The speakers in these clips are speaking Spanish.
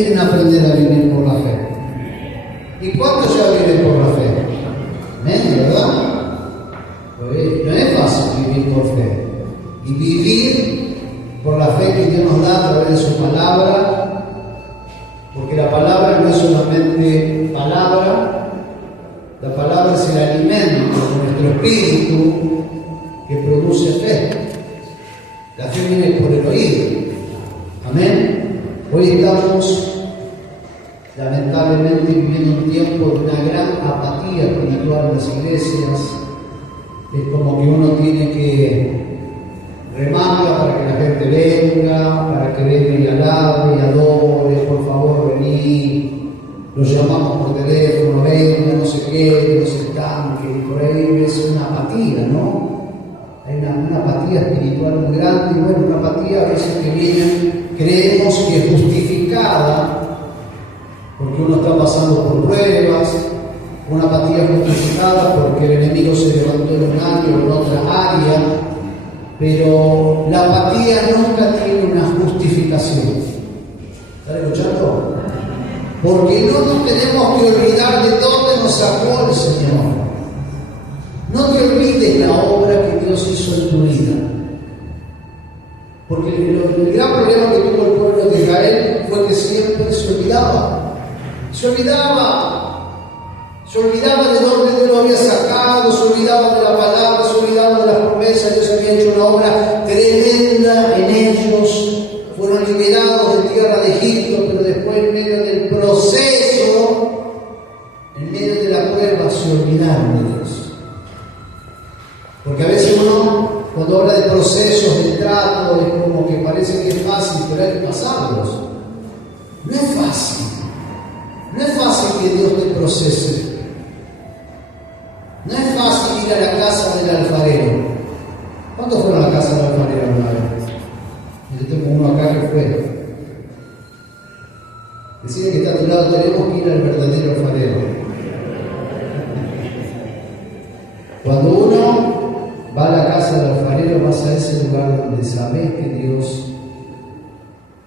quieren aprender a vivir por la fe? ¿Y cuántos ya viven por la fe? Amén, ¿verdad? Pues no es fácil vivir por fe. Y vivir por la fe que Dios nos da a través de su palabra, porque la palabra no es solamente palabra, la palabra es el alimento de nuestro espíritu que produce fe. La fe viene por el oído. Amén. Hoy estamos lamentablemente viviendo un tiempo de una gran apatía espiritual en las iglesias. Es como que uno tiene que remarla para que la gente venga, para que venga y alabe y adore, por favor vení, los llamamos por teléfono, venga, no sé qué, no se estanque, y por ahí es una apatía, ¿no? Hay una apatía espiritual muy grande, y bueno, una apatía a veces que viene, creemos que es justificada, porque uno está pasando por pruebas, una apatía justificada porque el enemigo se levantó en un área o en otra área, pero la apatía nunca tiene una justificación. ¿Están escuchando? Porque no nos tenemos que olvidar de dónde nos sacó el Señor. No te olvides la obra que Dios hizo en tu vida. Porque el gran problema que tuvo el pueblo de Israel fue que siempre se olvidaba. Se olvidaba de dónde Dios lo había sacado, se olvidaba de la palabra, se olvidaba de las promesas. Dios había hecho una obra tremenda en ellos. Fueron liberados de tierra de Egipto, pero después en medio del proceso, en medio de la prueba, se olvidaron de Dios. Porque a veces uno, cuando habla de procesos, de trato, es como que parece que es fácil, pero hay que pasarlos. No es fácil. No es fácil que Dios te procese. No es fácil ir a la casa del alfarero. ¿Cuántos fueron a la casa del alfarero una vez? Yo tengo uno acá que fue. Decía que está a tu lado, tenemos que ir al verdadero alfarero. Cuando uno va a la casa del alfarero, vas a ese lugar donde sabes que Dios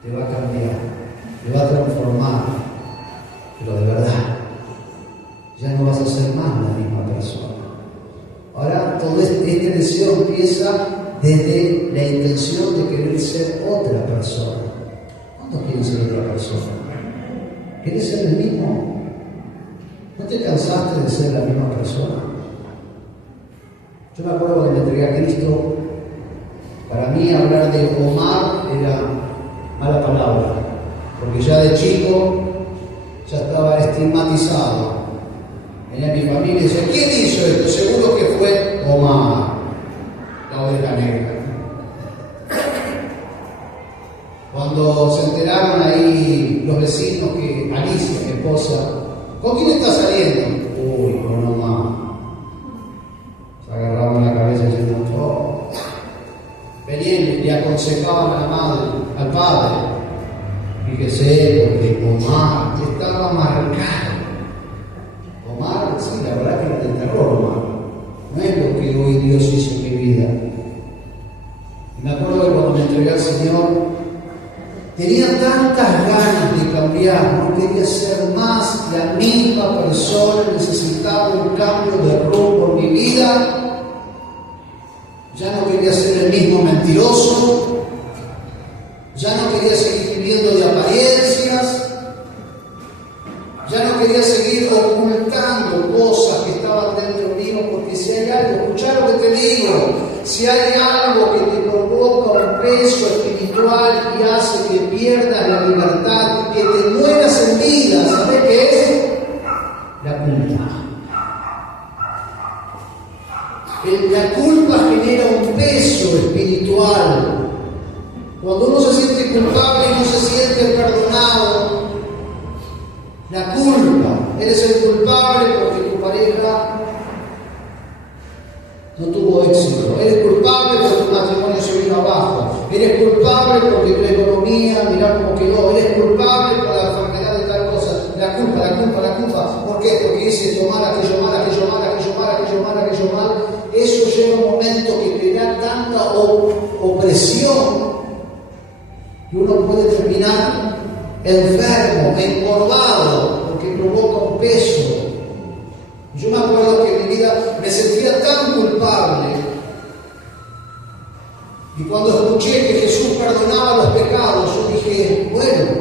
te va a cambiar, te va a transformar, pero de verdad. Ya no vas a ser más la misma persona. Ahora, todo este deseo empieza desde la intención de querer ser otra persona. ¿Cuántos quieren ser otra persona? ¿Quieres ser el mismo? ¿No te cansaste de ser la misma persona? Yo me acuerdo cuando me entregué a Cristo, para mí hablar de Omar era mala palabra, porque ya de chico ya estaba estigmatizado. Venía mi familia y decía, ¿quién hizo esto? Seguro que fue Omar, la oveja negra. Cuando se enteraron ahí los vecinos que Alicia, mi esposa, ¿con quién está saliendo? Uy, con Omar. Se agarraban la cabeza diciendo, oh. Venían y le aconsejaban a la madre, al padre. Fíjese, porque Omar estaba marcado. Omar, sí, la verdad que era del terror, Omar. No es lo que hoy Dios hizo en mi vida. Y me acuerdo que cuando me entregué al Señor, tenía tantas ganas de cambiar, no quería ser más la misma persona, necesitaba un cambio de rumbo en mi vida. Ya no quería ser el mismo mentiroso, ya no quería seguir viviendo de apariencias, ya no quería seguir ocultando cosas que estaban dentro mío, porque si hay algo, escuchá lo que te digo, si hay algo que te provoca un peso espiritual y hace que pierdas la libertad, que te mueras en vida, ¿sabes qué es? La culpa. La culpa genera un peso espiritual. Cuando uno se siente culpable y no se siente perdonado, la culpa, eres el culpable porque tu pareja no tuvo éxito, eres culpable porque tu matrimonio se vino abajo, eres culpable porque tu economía, mirá cómo quedó, eres culpable por la enfermedad de tal cosa, la culpa, ¿por qué? Porque hice esto mal, aquello mal, eso llega un momento que te da tanta opresión que uno puede terminar enfermo, encorvado, porque provoca un peso. Yo me acuerdo que en mi vida me sentía tan culpable. Y cuando escuché que Jesús perdonaba los pecados, yo dije, bueno,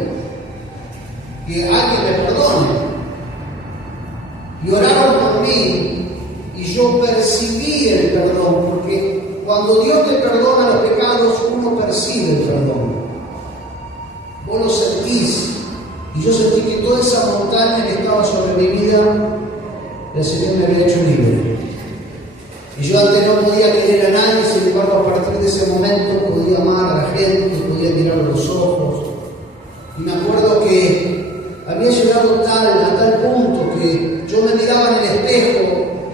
que alguien me perdone. Y oraron por mí y yo percibí el perdón, porque cuando Dios te perdona los pecados, uno percibe el perdón. Vos lo sentís. Y yo sentí que toda esa montaña que estaba sobre mi vida, el Señor me había hecho libre. Y yo antes no podía querer a nadie, sin embargo a partir de ese momento podía amar a la gente, podía mirar a los ojos. Y me acuerdo que había llegado a tal punto que yo me miraba en el espejo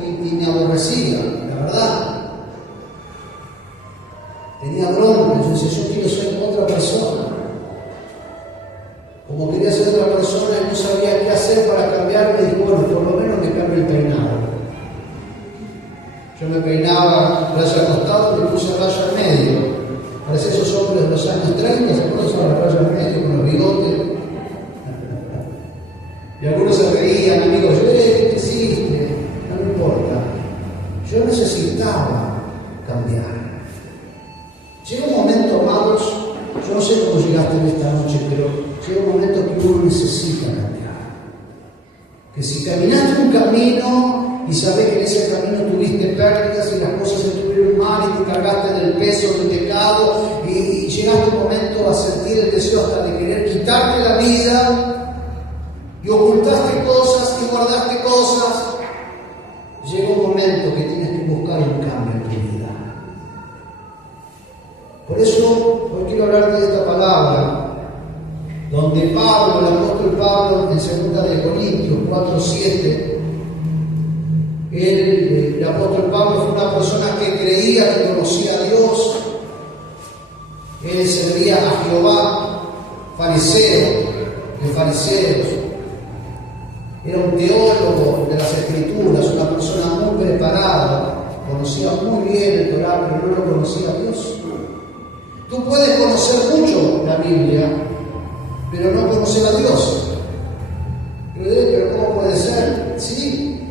y me aborrecía, la verdad. Tenía bronca, yo decía, yo quiero ser otra persona. Como quería ser otra persona y no sabía qué hacer para cambiarme, dije, bueno, por lo menos me cambio el peinado. Yo me peinaba raya al costado y me puse raya al medio. Parecía esos hombres de los años 30, ¿se acuerdan? Usaban la raya al medio con los bigotes. Y algunos se reían, amigos, yo, ¿qué te hiciste? No me importa. Yo necesitaba cambiar. Llega un momento, amados, yo no sé cómo llegaste en esta noche, pero llega un momento que uno necesita cambiar. Que si caminaste un camino y sabés que en ese camino tuviste pérdidas y las cosas estuvieron mal y te cargaste del peso del pecado y llegaste un momento a sentir el deseo hasta de querer quitarte la vida y ocultaste cosas y guardaste cosas, llega un momento que tienes que buscar un cambio en tu vida. Por eso hoy quiero hablarte de esta palabra, donde Pablo, el apóstol Pablo, en 2 de Corintios 4:7, el apóstol Pablo fue una persona que creía, que conocía a Dios. Él servía a Jehová, fariseo de fariseos. Era un teólogo de las Escrituras, una persona muy preparada, conocía muy bien el Torá, pero no lo conocía a Dios. Tú puedes conocer mucho la Biblia, pero no conocer a Dios. Pero ¿cómo puede ser? Sí,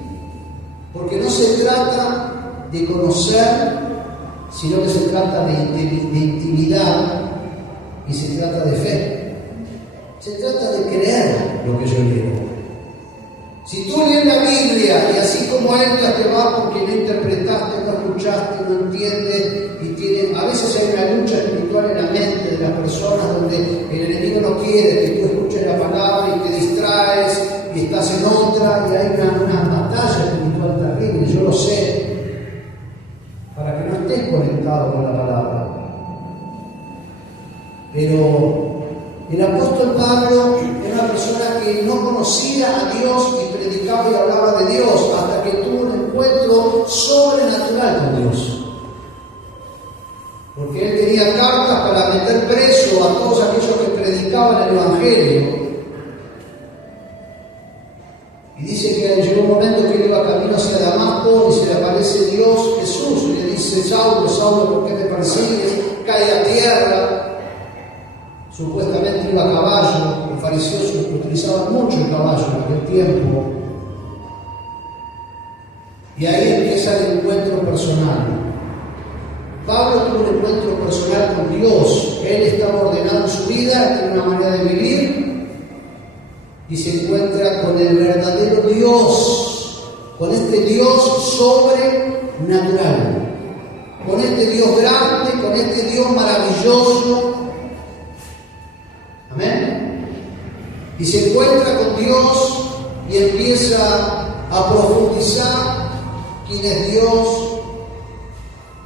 porque no se trata de conocer, sino que se trata de intimidad y se trata de fe. Se trata de creer lo que yo leo. Si tú lees la Biblia y así como entra te va porque no interpretaste, no escuchaste, no entiendes y a veces hay una lucha espiritual en la mente de las personas donde el enemigo no quiere que tú escuches la palabra y te distraes y estás en otra y hay una batalla espiritual terrible, yo lo sé, para que no estés conectado con la palabra. Pero el apóstol Pablo era una persona que no conocía a Dios y predicaba y hablaba de Dios hasta que tuvo un encuentro sobrenatural con Dios. Porque él tenía cartas para meter preso a todos aquellos que predicaban el Evangelio. Y dice que llegó un momento que él iba camino hacia Damasco y se le aparece Dios Jesús y le dice, Saulo, Saulo, ¿por qué me persigues? Cae a tierra. Supuestamente iba a caballo, los fariseos utilizaban mucho el caballo en aquel tiempo. Y ahí empieza el encuentro personal. Pablo tuvo un encuentro personal con Dios. Él estaba ordenado en su vida, tiene una manera de vivir y se encuentra con el verdadero Dios, con este Dios sobrenatural, con este Dios grande, con este Dios maravilloso. Amén. Y se encuentra con Dios y empieza a profundizar quién es Dios.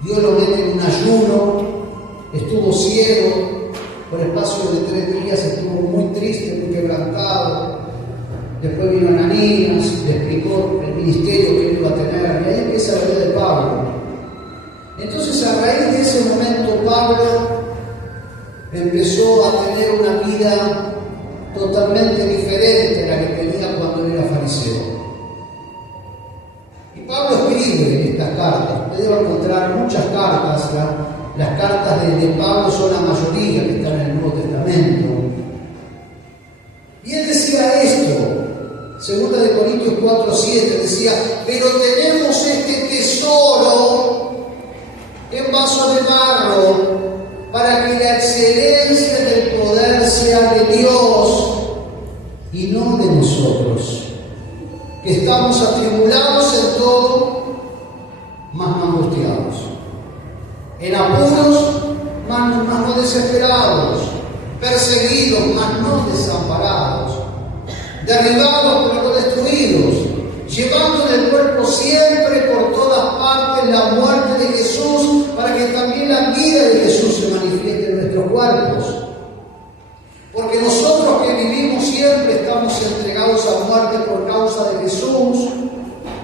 Dios lo mete en un ayuno, estuvo ciego, por espacio de 3 días estuvo muy triste, muy quebrantado. Después vino Ananías, le explicó el ministerio que él iba a tener, y ahí empieza la vida de Pablo. Entonces, a raíz de ese momento, Pablo empezó a tener una vida totalmente diferente a la que tenía cuando era fariseo. Y Pablo escribe en estas cartas, ustedes van a encontrar muchas cartas, las cartas de Pablo son la mayoría que están en el Nuevo Testamento. Segunda de Corintios 4:7 decía, pero tenemos este tesoro en vaso de barro, para que la excelencia del poder sea de Dios y no de nosotros, que estamos atribulados en todo, mas no angustiados, en apuros, mas no desesperados, perseguidos, mas no desamparados, derribados, pero no destruidos, llevando en el cuerpo siempre por todas partes la muerte de Jesús, para que también la vida de Jesús se manifieste en nuestros cuerpos. Porque nosotros que vivimos siempre estamos entregados a muerte por causa de Jesús,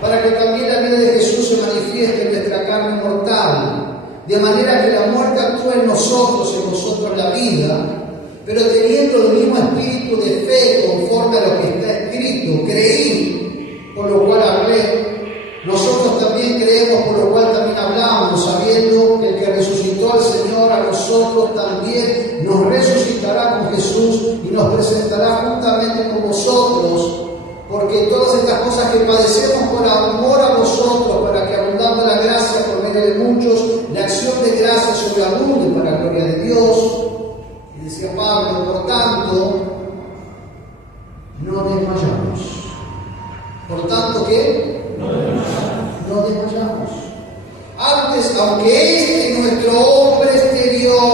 para que también la vida de Jesús se manifieste en nuestra carne mortal, de manera que la muerte actúe en nosotros y en nosotros la vida, pero teniendo el mismo espíritu de fe conforme a lo que está escrito, creí, por lo cual hablé. Nosotros también creemos, por lo cual también hablamos, sabiendo que el que resucitó al Señor a nosotros también nos resucitará con Jesús y nos presentará juntamente con vosotros, porque todas estas cosas que padecemos por amor a vosotros, para que abundando la gracia por medio de muchos, la acción de gracia sobreabunde para la gloria de Dios. Y decía Pablo, por tanto, no desmayamos. Por tanto, ¿qué? No desmayamos. Antes, aunque nuestro hombre exterior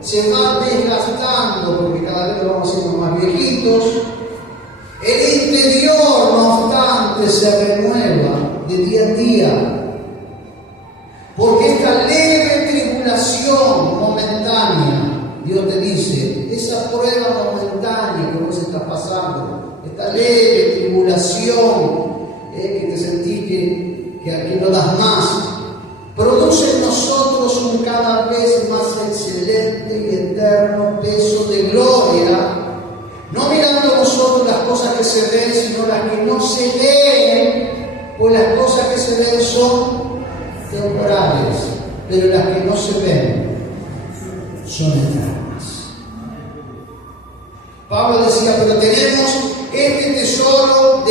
se va desgastando, porque cada vez lo vamos haciendo más viejitos, el interior, no obstante, se renueva de día en día. Porque esta leve tribulación momentánea, Dios te dice, esa prueba momentánea que vos estás pasando, esta leve tribulación, que te sentís que no das más, produce en nosotros un cada vez más excelente y eterno peso de gloria, no mirando nosotros las cosas que se ven, sino las que no se ven, pues las cosas que se ven son temporales, pero las que no se ven son eternas. Pablo decía, pero tenemos este tesoro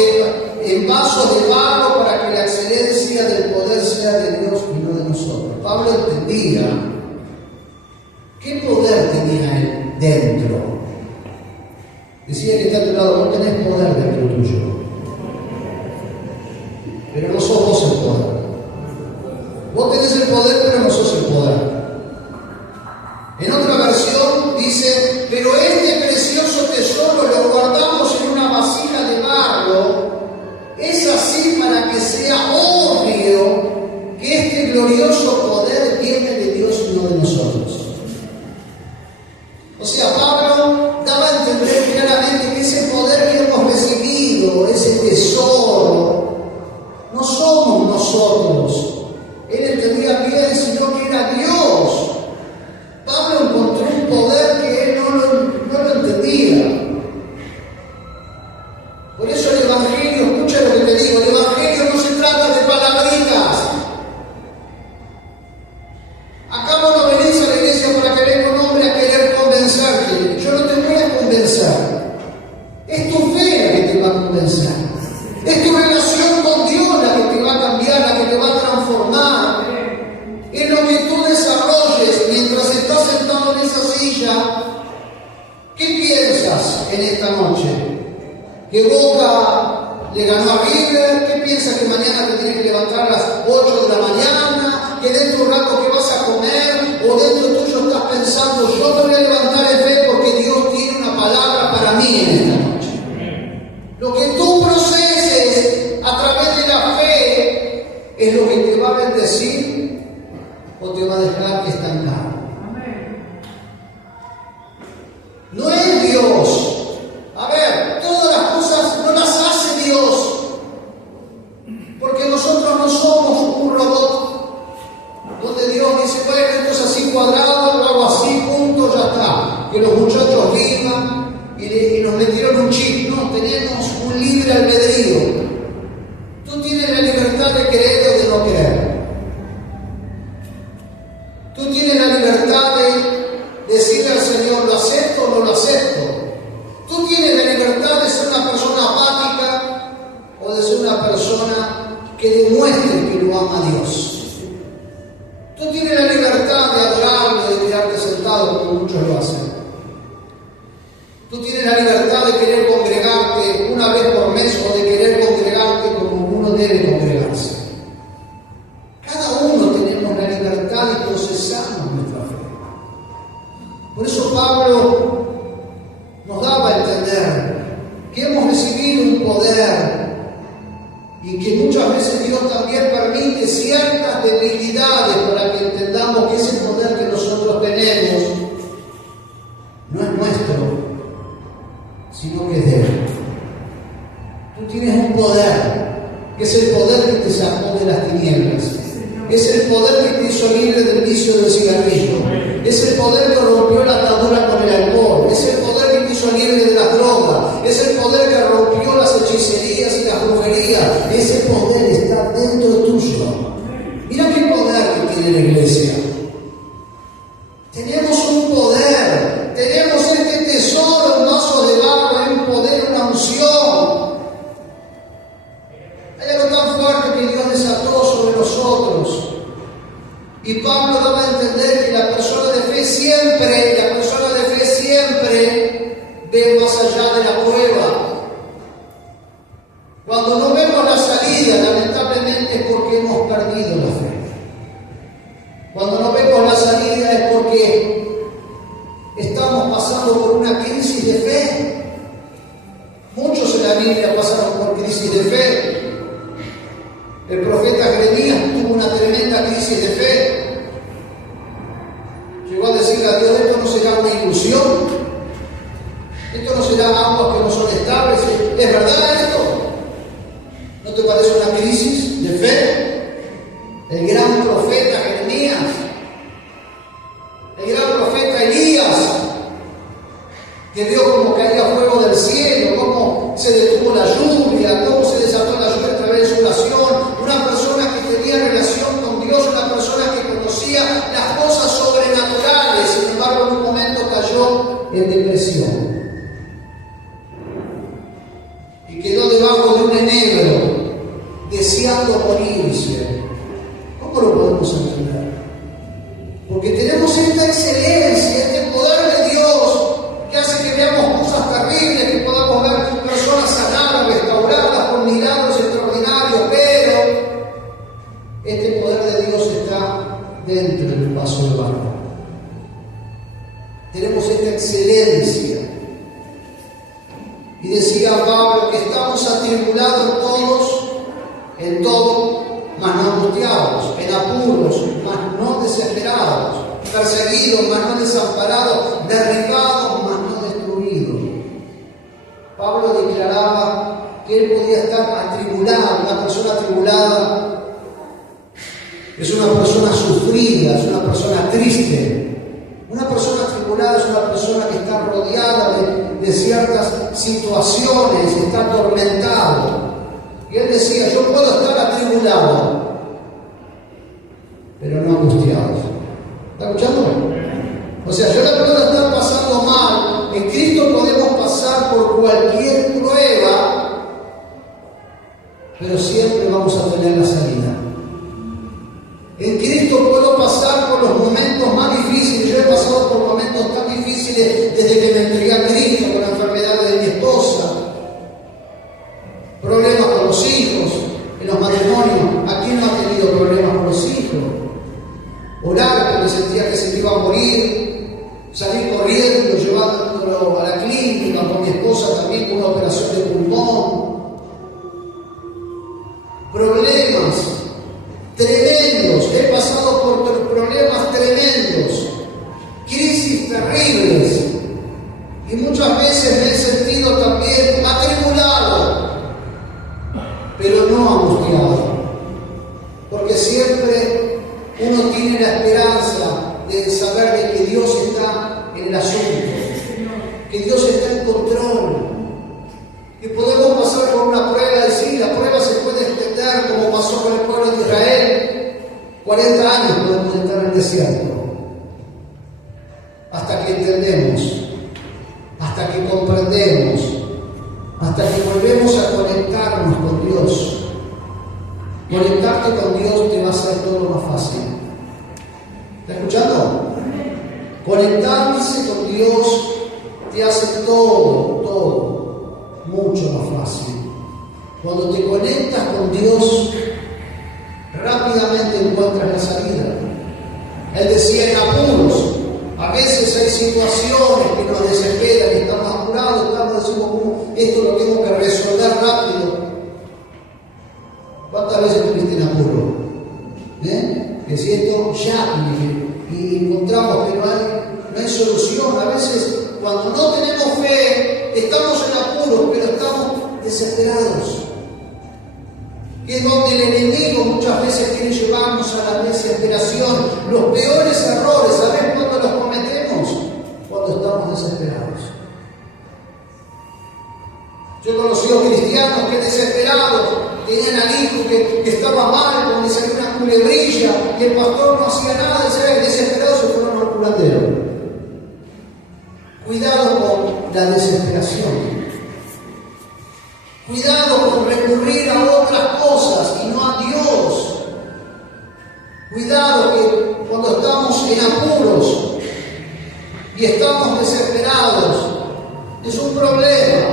en vasos de barro, para que la excelencia del poder sea de Dios y no de nosotros. Pablo entendía qué poder tenía él dentro. Decía que está a tu lado, no tenés poder dentro tuyo, pero no sos vos el poder. Vos tenés el poder, pero no sos el poder. En otra versión dice, pero este precioso tesoro lo guardamos en una vasija de barro. Es así para que sea obvio que este glorioso poder viene de Dios y no de nosotros. O sea, Pablo daba a entender claramente que ese poder que hemos recibido, ese tesoro, no somos nosotros. Él entendía bien, sino que era Dios. Pablo encontró un poder que él no lo entendía. Por eso el Evangelio, escucha lo que te digo, el Evangelio no se trata de palabritas. Acá vos no venís a la iglesia para que venga un hombre a querer convencerte. Yo no te voy a convencer. Es tu fe la que te va a convencer. Es tu relación con Dios la que te va a cambiar, la que te va a transformar. Es lo que tú desarrolles mientras estás sentado en esa silla. ¿Qué piensas en esta noche? ¿Que Boca le ganó a River? ¿Qué piensas que mañana te tienes que levantar a las 8 de la mañana? ¿Que dentro de un rato qué vas a comer? ¿O dentro tuyo estás pensando, yo me voy a levantar en fe porque Dios tiene una palabra para mí en esta noche? Lo que tú proceses a través de la fe es lo que te va a bendecir o te va a dejar estancado. No es Dios. A ver, todas las cosas no las hace Dios, porque nosotros no somos un robot donde Dios dice, bueno, esto es así cuadrado, lo hago así, punto, ya está. Que los muchachos vivan y nos metieron un chip. No, tenemos un libre albedrío. Tú tienes la libertad de creer o de no creer. Tú tienes la libertad de decirle al Señor, ¿lo acepto o no lo acepto? Tú tienes la libertad de ser una persona apática hizo libre del vicio del cigarrillo. Es el poder que rompió la atadura con el alcohol. Es el poder que te hizo libre de las drogas. Es el poder que rompió las hechicerías y las brujerías. Ese poder está dentro tuyo. Mira qué poder que tiene la iglesia. Tenemos un poder. Tenemos este tesoro en vasos de barro, hay un poder, una unción. Hay algo tan fuerte que Dios desató sobre nosotros. Y Pablo daba a entender que la persona de fe siempre ve más allá de la prueba. Cuando no vemos la salida, lamentablemente es porque hemos perdido la fe. Cuando no vemos la salida es porque estamos pasando por una crisis de fe. Muchos en la Biblia pasaron por crisis de fe. El profeta Jeremías tuvo una tremenda crisis de fe. Llegó a decirle a Dios: esto no será una ilusión, esto no será aguas que no son estables. ¿Es verdad esto? ¿No te parece una crisis de fe? El gran profeta Jeremías, el gran profeta Elías, que vio cómo caía fuego del cielo, cómo se detuvo la lluvia, cómo se desató la lluvia a través de su oración. Una persona que tenía relación con Dios, una persona que conocía las cosas sobrenaturales. Sin embargo, en un momento cayó en depresión y quedó debajo de un enebro, deseando morirse. ¿Cómo lo podemos entender? Porque tenemos esta excelencia, este poder de Dios que hace que veamos cosas terribles, que podamos ver personas sanadas, restauradas por milagros extraordinarios, pero este poder de Dios está dentro del vaso de barro. Tenemos esta excelencia. Y decía Pablo que estamos atribulados todos, en todo, mas no angustiados, en apuros, mas no desesperados, perseguidos, mas no desamparados, derribados, mas no destruidos. Pablo declaraba que él podía estar atribulado. Una persona atribulada es una persona sufrida, es una persona triste. Una persona atribulada es una persona que está rodeada de ciertas situaciones, está atormentado. Y él decía: yo puedo estar atribulado, pero no angustiado. ¿Está escuchando? O sea, yo la puedo estar pasando mal. En Cristo podemos pasar por cualquier prueba, pero siempre vamos a tener la salida. En Cristo puedo pasar por los momentos más difíciles. Yo he pasado por momentos tan difíciles desde que me entregué a Cristo, con la enfermedad de mi esposa, problemas con los hijos, en los matrimonios. ¿A quién no ha tenido problemas con los hijos? Orar porque sentía que se me iba a morir, salir corriendo, llevándolo a la clínica, con mi esposa también con una operación de pulmón. Problemas tremendos, he pasado por problemas tremendos, crisis terribles, y muchas veces me he sentido también atribulado, pero no angustiado, porque siempre uno tiene la esperanza de saber de que Dios está en el asunto, que Dios está en control, que podemos pasar por una prueba y sí, la prueba se puede extender como pasó con el pueblo de Israel. 40 años podemos estar en el desierto, hasta que entendemos, hasta que comprendemos, hasta que volvemos a conectarnos con Dios. Conectarte con Dios te va a hacer todo más fácil. ¿Está escuchando? Conectarse con Dios te hace todo mucho más fácil. Cuando te conectas con Dios, rápidamente encuentras la salida. Él decía: en apuros. A veces hay situaciones que nos desesperan y estamos apurados, decimos: ¿cómo? Esto lo tengo que resolver rápido. ¿Cuántas veces estuviste en apuro? Que si esto ya, y encontramos que no hay solución. A veces, cuando no tenemos fe, estamos en apuros, pero estamos desesperados. Y es donde el enemigo muchas veces quiere llevarnos a la desesperación. Los peores errores, ¿sabes cuándo los cometemos? Cuando estamos desesperados. Yo he conocido cristianos que desesperados tenían al hijo que estaba mal, como le salió una culebrilla, y el pastor no hacía nada, y desesperados se fueron al curatero. Cuidado con la desesperación. Cuidado con recurrir a otras cosas y no a Dios. Cuidado que cuando estamos en apuros y estamos desesperados, es un problema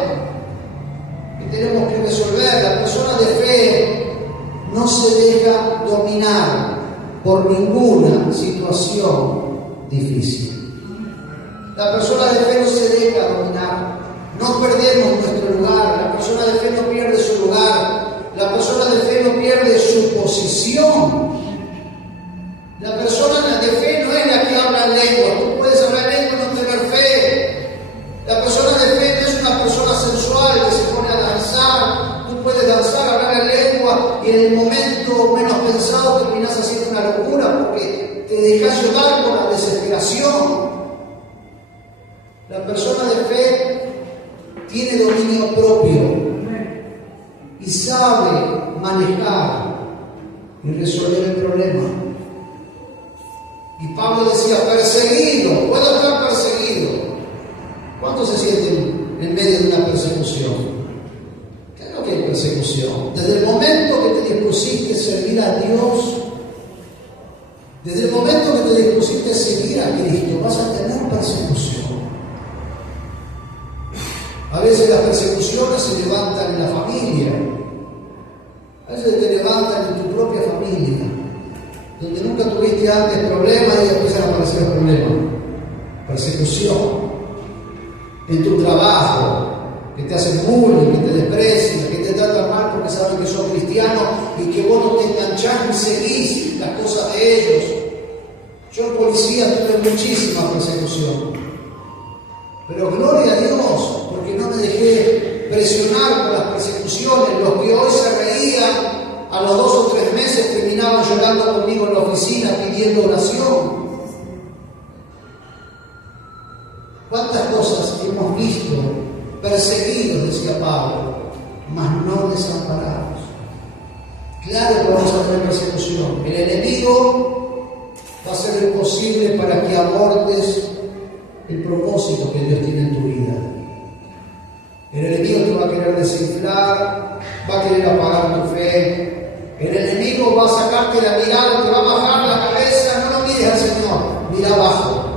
que tenemos que resolver. La persona de fe no se deja dominar por ninguna situación difícil. La persona de fe no se deja dominar. No perdemos nuestro lugar. La persona de fe no pierde su lugar. La persona de fe no pierde su posición. La persona de fe no es la que habla en lengua. Tú puedes hablar en lengua y no tener fe. La persona de fe no es una persona sensual que se pone a danzar. Tú puedes danzar, hablar en lengua y en el momento menos pensado terminas haciendo una locura porque te dejas llevar por la desesperación. La persona de fe tiene dominio propio y sabe manejar y resolver el problema. Y Pablo decía, perseguido, puedo estar perseguido. ¿Cuántos se sienten en medio de una persecución? ¿Qué es lo que es persecución? Desde el momento que te dispusiste a servir a Dios, desde el momento que te dispusiste a seguir a Cristo, vas a tener persecución. A veces las persecuciones se levantan en la familia, a veces te levantan en tu propia familia, donde nunca tuviste antes problemas y empiezan a aparecer problemas. Persecución en tu trabajo, que te hacen bullying, que te desprecian, que te tratan mal porque saben que sos cristiano y que vos no te enganchás y seguís las cosas de ellos. Yo en policía tuve muchísima persecución, pero gloria a Dios, porque no me dejé presionar por las persecuciones. Los que hoy se reían, a los 2 o 3 meses terminaban llorando conmigo en la oficina pidiendo oración. ¿Cuántas cosas hemos visto perseguidos, decía Pablo, mas no desamparados? Claro que vamos a tener persecución. El enemigo va a hacer lo imposible para que abortes el propósito que Dios tiene en tu vida. El enemigo te va a querer desinflar, va a querer apagar tu fe. El enemigo va a sacarte la mirada, te va a bajar la cabeza. No lo mires al Señor, mira abajo.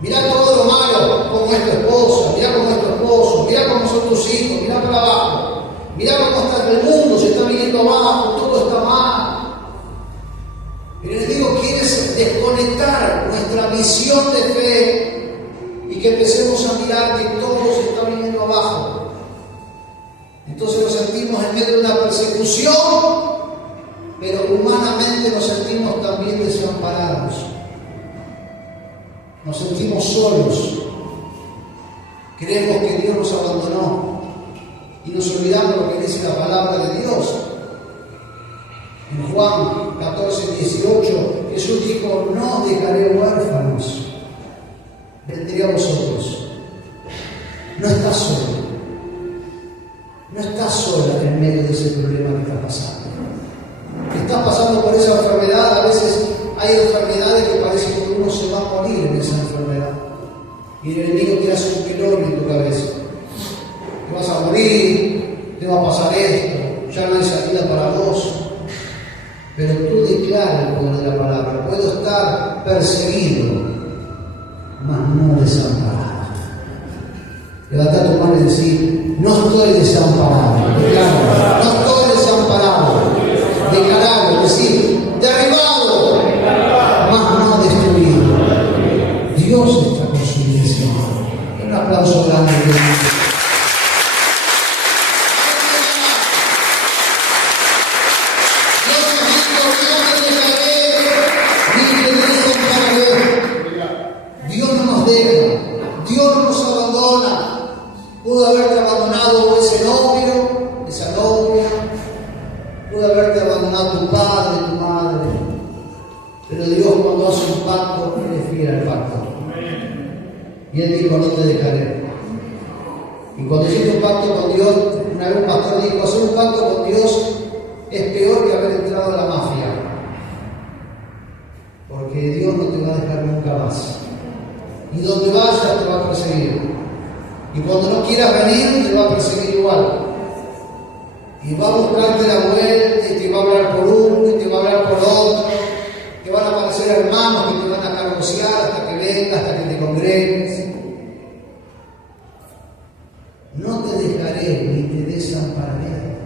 Mira todo lo malo, como es tu esposa, mira cómo es tu esposo, mira cómo son tus hijos, mira para abajo. Mira cómo está el mundo, se está viniendo abajo, todo está mal. El enemigo quiere desconectar nuestra visión de fe y que empecemos a mirar que todo se está viniendo abajo. Entonces nos sentimos en medio de una persecución, pero humanamente nos sentimos también desamparados. Nos sentimos solos. Creemos que Dios nos abandonó y nos olvidamos lo que dice la palabra de Dios. En Juan 14, 18, Jesús dijo, no dejaré huérfanos, vendré a vosotros. No estás solo. No estás sola en medio de ese problema que estás pasando. Estás pasando por esa enfermedad. A veces hay enfermedades que parece que uno se va a morir en esa enfermedad. Y el enemigo te hace un pelón en tu cabeza. Te vas a morir, te va a pasar esto, ya no hay salida para vos. Pero tú declaras el poder de la palabra. Puedo estar perseguido, mas no desamparado. Levanta tu mano y decir, no estoy desamparado. Declara, no estoy desamparado. Declararlo, decir, derribado, mas no destruido. Dios está con su iglesia. Un aplauso grande. Dios no nos deja, Dios no nos abandona. Pudo haberte abandonado ese novio, esa novia, Pero Dios cuando hace un pacto, Él es fiel al pacto. Y Él dijo, no te dejaré. Y cuando hiciste un pacto con Dios, una vez un pastor dijo, hacer un pacto con Dios es peor que haber entrado a la mafia. Porque Dios no te va a dejar nunca más. Y donde vayas te va a perseguir. Y cuando no quieras venir, te va a perseguir igual. Y va a buscarte la vuelta, y te va a hablar por uno, y te va a hablar por otro. Te van a aparecer hermanos que te van a cargociar hasta que vengas, hasta que te congregues. No te dejaré ni te desampararé.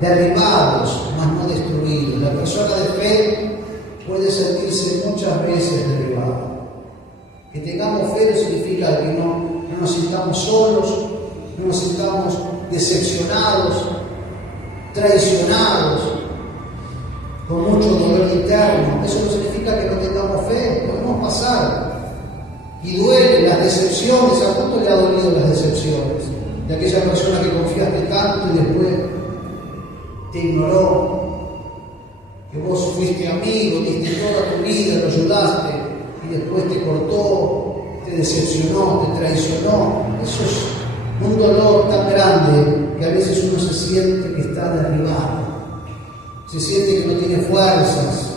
Derribados, mas no destruidos. La persona de fe puede sentirse muchas veces derribada. Que tengamos fe no significa que no nos sintamos solos, no nos sintamos decepcionados, traicionados, con mucho dolor interno. Eso no significa que no tengamos fe, podemos pasar. Y duelen las decepciones. ¿A cuánto le ha dolido las decepciones? De aquella persona que confiaste tanto y después te ignoró, que vos fuiste amigo, diste toda tu vida, lo ayudaste y después te cortó, te decepcionó, te traicionó. Eso es un dolor tan grande que a veces uno se siente que está derribado, se siente que no tiene fuerzas.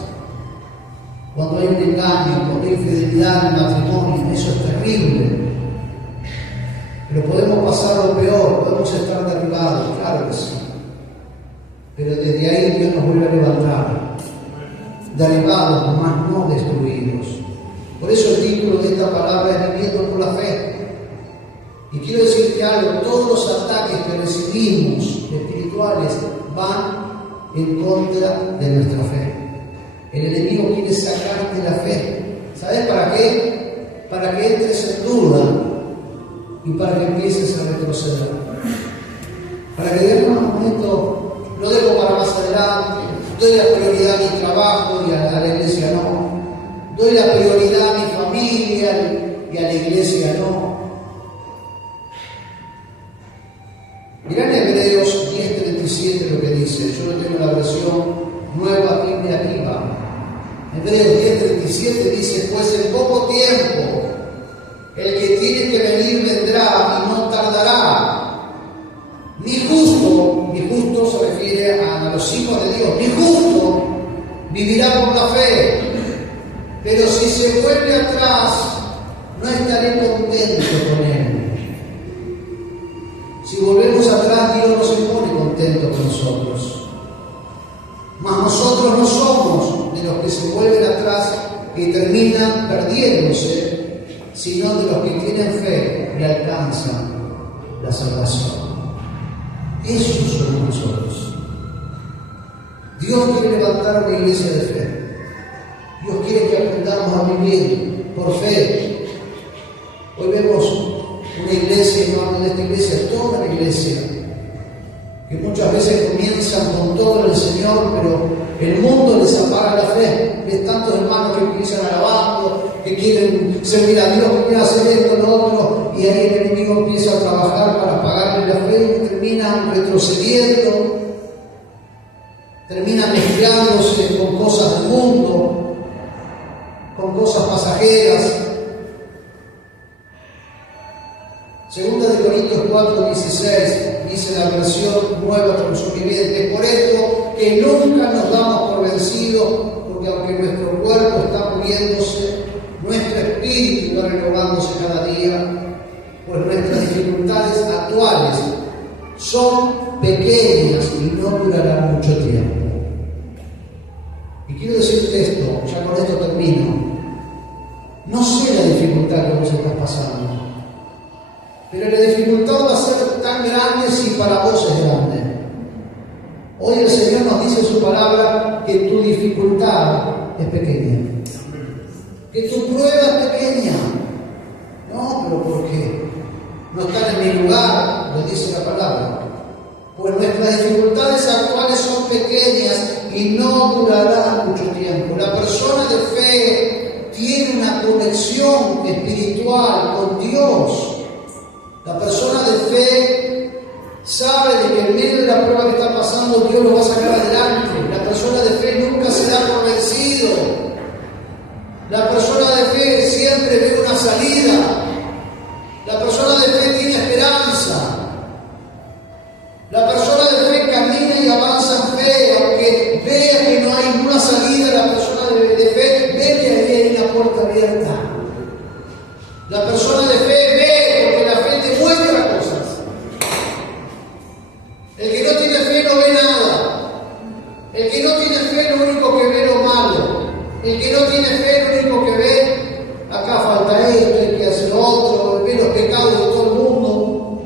Cuando hay un engaño, cuando hay infidelidad en el matrimonio, eso es terrible. Pero podemos pasar lo peor, podemos estar derribados, claro que sí. Pero desde ahí Dios nos vuelve a levantar, derribados, mas no destruidos. Por eso el título de esta palabra es Viviendo por la Fe. Y quiero decirte algo, todos los ataques que recibimos espirituales van en contra de nuestra fe. El enemigo quiere sacarte la fe. ¿Sabes para qué? Para que entres en duda y para que empieces a retroceder. Para que digas, no, esto lo dejo para más adelante, doy la prioridad a mi trabajo y a la iglesia no. Doy la prioridad a mi familia y a la iglesia no. Mirá en Hebreos 10:37 lo que dice. Yo no tengo la versión Nueva Biblia Viva. Hebreos 10:37 dice, pues en poco tiempo el que tiene que venir vendrá y no tardará. Ni justo se refiere a los hijos de Dios, ni justo vivirá por la fe. Pero si se vuelve atrás, no estaré contento con él. Si volvemos atrás, Dios no se pone contento con nosotros. Mas nosotros no somos de los que se vuelven atrás y terminan perdiéndose, sino de los que tienen fe y alcanzan la salvación. Esos somos nosotros. Dios quiere levantar una iglesia de fe. Dios quiere que aprendamos a vivir por fe. Hoy vemos una iglesia, y no hablo de esta iglesia, toda la iglesia, que muchas veces comienzan con todo el Señor, pero el mundo les apaga la fe. Ves tantos hermanos que empiezan alabando, que quieren servir a Dios, que quieren hacer esto, lo otro, y ahí el enemigo empieza a trabajar para apagarle la fe y terminan retrocediendo, terminan mezclándose con cosas del mundo, con cosas pasajeras. Segunda de Corintios 4:16 dice la versión Nueva Traducción Viviente: por esto que nunca nos damos por vencidos, porque aunque nuestro cuerpo está muriéndose, nuestro espíritu va renovándose cada día, pues nuestras dificultades actuales son pequeñas y no durarán mucho tiempo. Y quiero decirte esto, ya con esto termino. No sé la dificultad que vos estás pasando, pero la dificultad va a ser tan grande si para vos es grande. Hoy el Señor nos dice en su palabra que tu dificultad es pequeña, que tu prueba es pequeña. No, pero ¿por qué? No están en mi lugar, lo dice la palabra. Pues nuestras dificultades actuales son pequeñas y no durarán mucho tiempo. La persona de fe tiene una conexión espiritual con Dios. La persona de fe sabe de que en medio de la prueba que está pasando, Dios lo va a sacar adelante. La persona de fe nunca se da por vencida. La persona de fe siempre ve una salida. La persona de fe tiene esperanza. La persona de fe camina y avanza en fe, aunque vea que no hay una salida. La persona de fe ve que ahí hay una puerta abierta. La persona de fe ve porque la fe te muestra cosas. El que no tiene fe no ve nada. El que no tiene fe lo único que ve es lo malo. El que no tiene fe lo único que ve, acá falta esto, hay que hacer otro, ve los pecados de todo el mundo.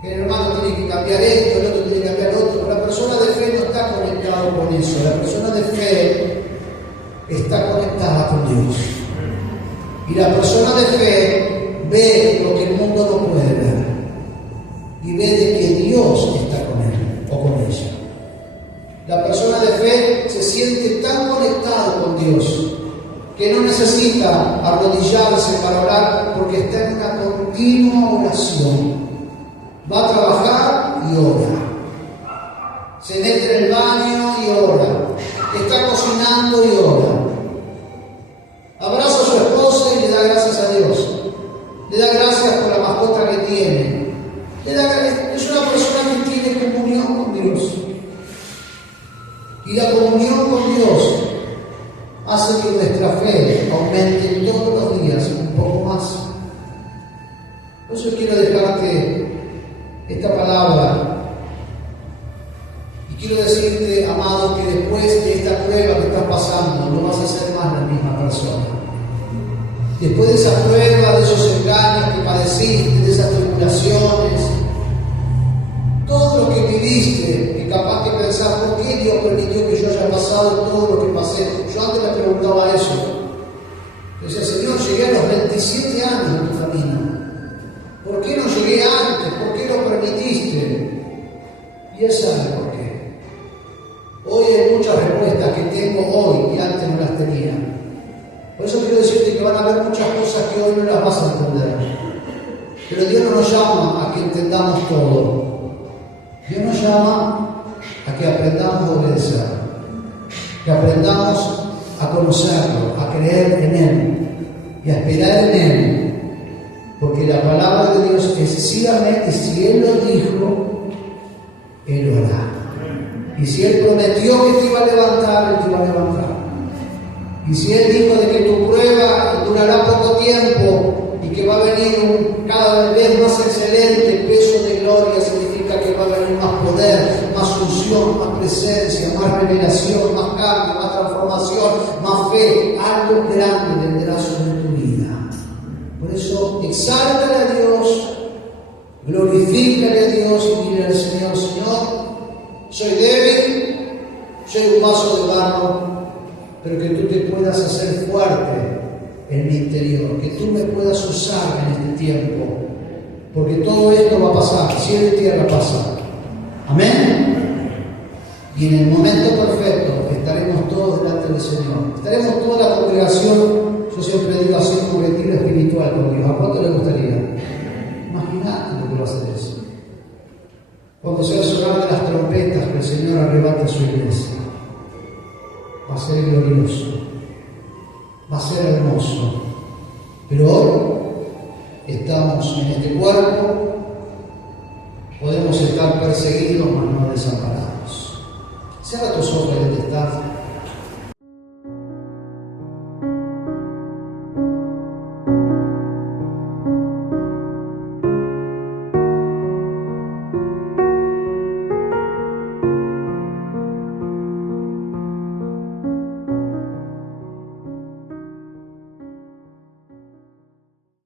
Que el hermano tiene que cambiar esto, el otro tiene que cambiar lo otro. Pero la persona de fe no está conectada con eso. La persona de fe está conectada con Dios. Y la persona de fe ve lo que el mundo no puede ver. Y ve de que Dios está con él o con ella. La persona de fe se siente tan conectado con Dios que no necesita arrodillarse para orar porque está en una continua oración. Va a trabajar y ora. Se mete en el baño y ora. Está cocinando y ora. Abraza a su esposa y le da gracias a Dios. Le da gracias por la mascota que tiene. Es una persona que tiene comunión con Dios. Y la comunión con Dios hace que nuestra fe aumente todos los días un poco más. Por eso quiero dejarte esta palabra. Y quiero decirte, amado, que después de esta prueba que estás pasando, no vas a ser más la misma persona. Después de esa prueba, de esos engaños que padeciste, de esas tribulaciones, todo lo que viviste, que capaz que pensás, ¿por qué Dios permitió que yo haya pasado todo lo que pasé? Yo antes me preguntaba eso. Yo decía, Señor, llegué a los 27 años en tu camino. ¿Por qué no llegué antes? ¿Por qué lo permitiste? Y Él sabe por qué. Hoy hay muchas respuestas que tengo hoy y antes no las tenía. Por eso quiero decirte que van a haber muchas cosas que hoy no las vas a entender. Pero Dios no nos llama a que entendamos todo. Dios nos llama a que aprendamos a obedecer, que aprendamos a conocerlo, a creer en Él y a esperar en Él. Porque la palabra de Dios es ciegamente, si Él lo dijo, Él lo hará. Y si Él prometió que te iba a levantar, Él te va a levantar. Y si Él dijo de que tu prueba durará poco tiempo y que va a venir cada vez más excelente peso de gloria, significa que va a venir más poder, más unción, más presencia, más revelación, más cambio, más transformación, más fe. Algo grande vendrá sobre tu vida. Por eso, exáltale a Dios, glorifícale a Dios y dile al Señor, Señor, soy débil, soy un vaso de barro, pero que tú te puedas hacer fuerte en mi interior, que tú me puedas usar en este tiempo, porque todo esto va a pasar, cielo y tierra pasa. Amén. Y en el momento perfecto estaremos todos delante del Señor. Estaremos toda la congregación, yo siempre digo así, un retiro espiritual con Dios. ¿A cuánto le gustaría? Imagínate lo que va a ser eso. Cuando sea el sonar de las trompetas, que el Señor arrebate a su iglesia. Va a ser glorioso. Va a ser hermoso. Pero hoy estamos en este cuerpo, podemos estar perseguidos, mas no desamparados. Cierra tus ojos donde estás.